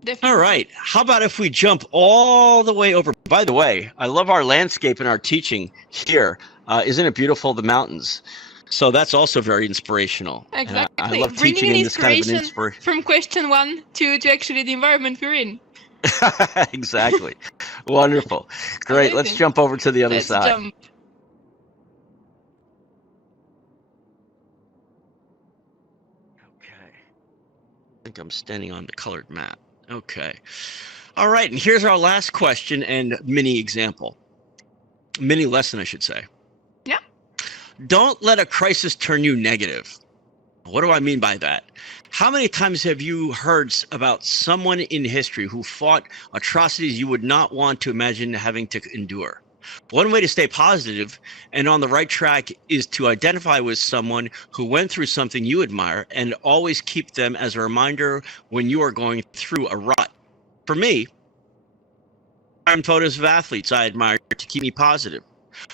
All definitely. right. How about if we jump all the way over? By the way, I love our landscape and our teaching here. Isn't it beautiful, the mountains? So that's also very inspirational. And I Exactly. love Bringing teaching in in this kind of an inspiration inspiration. from question one to actually the environment we're in. Exactly. Wonderful. Great. Let's Amazing. jump over to the other Let's side. jump. Okay. I think I'm standing on the colored map. Okay. All right. And here's our last question and mini example. Mini lesson, I should say. Yeah. Don't let a crisis turn you negative. What do I mean by that? How many times have you heard about someone in history who fought atrocities you would not want to imagine having to endure? One way to stay positive and on the right track is to identify with someone who went through something you admire and always keep them as a reminder when you are going through a rut. For me, I'm photos of athletes I admire to keep me positive,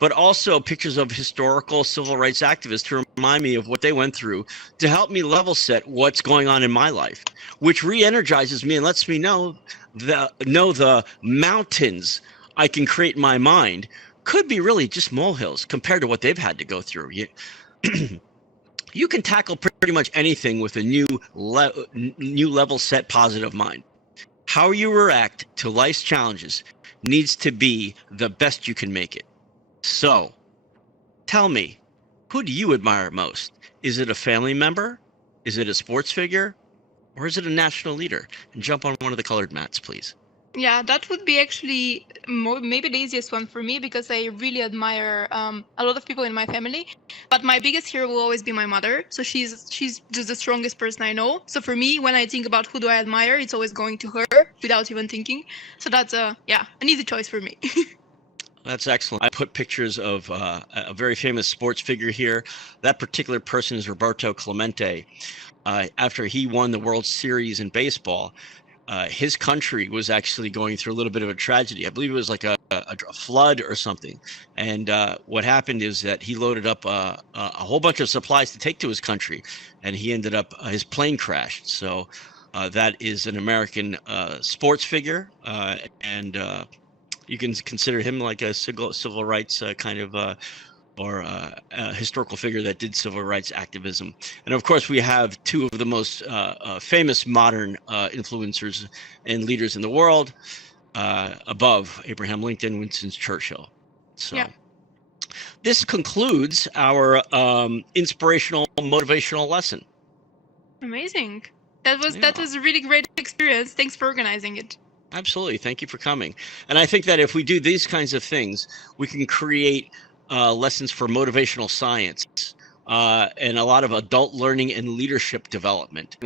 but also pictures of historical civil rights activists to remind me of what they went through to help me level set what's going on in my life, which re-energizes me and lets me know the mountains I can create in my mind could be really just molehills compared to what they've had to go through. You can tackle pretty much anything with a new level set positive mind. How you react to life's challenges needs to be the best you can make it. So, tell me, who do you admire most? Is it a family member? Is it a sports figure? Or is it a national leader? And jump on one of the colored mats, please. Yeah, that would be actually maybe the easiest one for me because I really admire a lot of people in my family. But my biggest hero will always be my mother. So she's just the strongest person I know. So for me, when I think about who do I admire, it's always going to her without even thinking. So that's an easy choice for me. That's excellent. I put pictures of a very famous sports figure here. That particular person is Roberto Clemente. After he won the World Series in baseball, his country was actually going through a little bit of a tragedy. I believe it was like a flood or something. And what happened is that he loaded up a whole bunch of supplies to take to his country, and he ended up his plane crashed. So that is an American sports figure, and you can consider him like a civil rights kind of or a historical figure that did civil rights activism. And of course, we have two of the most famous modern influencers and leaders in the world, above Abraham Lincoln, Winston Churchill. So Yeah, this concludes our inspirational, motivational lesson. amazing. That Yeah. was a really great experience. Thanks for organizing it. Absolutely. Thank you for coming. And I think that if we do these kinds of things, we can create lessons for motivational science and a lot of adult learning and leadership development.